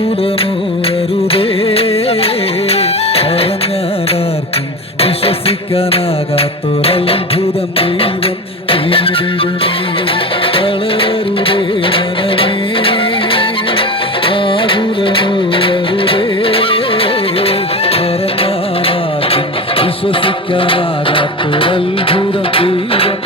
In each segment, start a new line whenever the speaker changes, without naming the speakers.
കൂടമൂരരുതേ പറഞ്ഞാലാർക്കും വിശ്വസിക്കാനാകാത്തൊരത്ഭുതം ദൈവം വളരരുതേ മനമേ ആകുലമൂരരുതേ പറഞ്ഞാലാർക്കും വിശ്വസിക്കാനാകാത്തൊരത്ഭുതം ദൈവം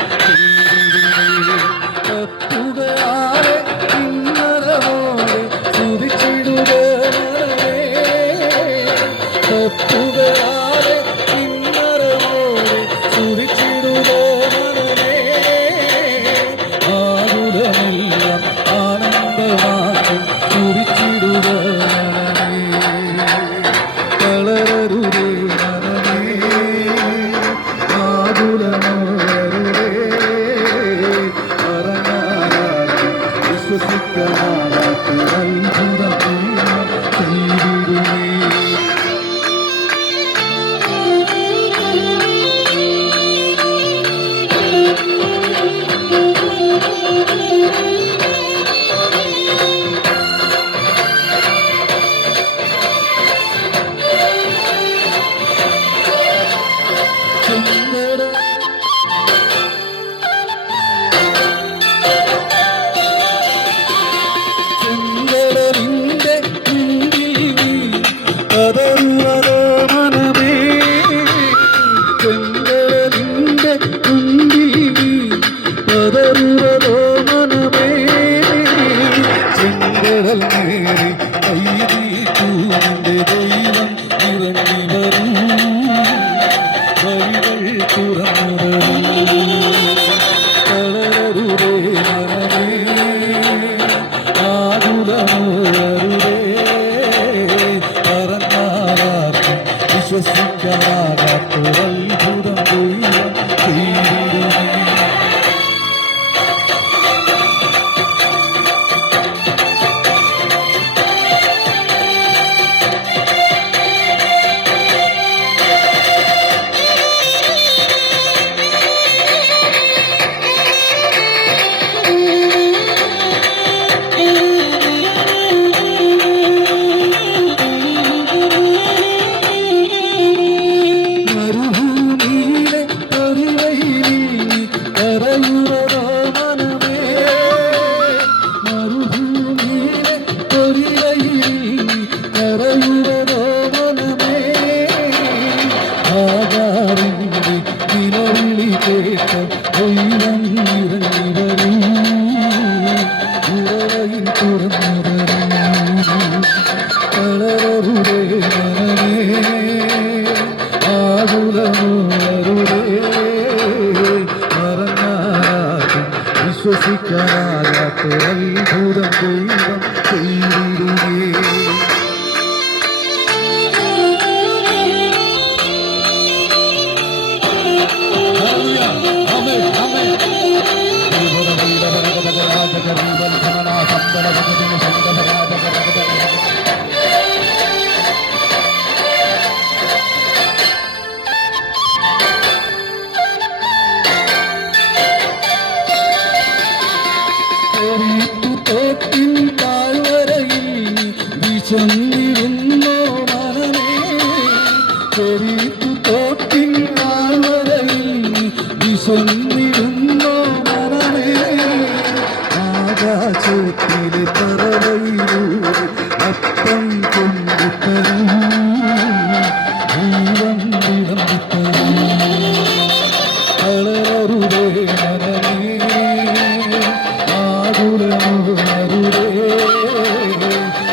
പതറുവതോ മനമേ ചെങ്കടൽ നേരി കൈനീട്ടൂന്റെ ദൈവം ഇറങ്ങി വരൂ വഴികൾ തുറന്നു വിശ്വസിക്കാനാകാത്തൊരത്ഭുതം ദൈവം ആകാറിന്റെ നിലവിളി കേട്ട ദൈവം ഇറങ്ങി വരൂ ഉറവയിൽ തുറന്നു വരൂ തളരരുതേ മനമേ ആകുലമോരുതേ മറന്നാരാക്കും വിശ്വസിക്കാനാകാത്ത അത്ഭുതം ദൈവം വിശന്നിരുന്നോ മനമേ ആകാശത്തിലെ പറവയിലൂടെ അപ്പം കൊണ്ടുതരൂ ജീവൻ വിളമ്പിത്തരൂ തളരരുതേ മനമേ ആകുലമരുതേ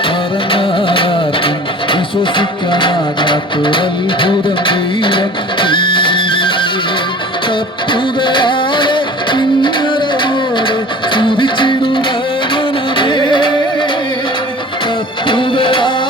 മറന്നാർക്കും വിശ്വസിക്കാനാകാത്തൊരത്ഭുതം Allahu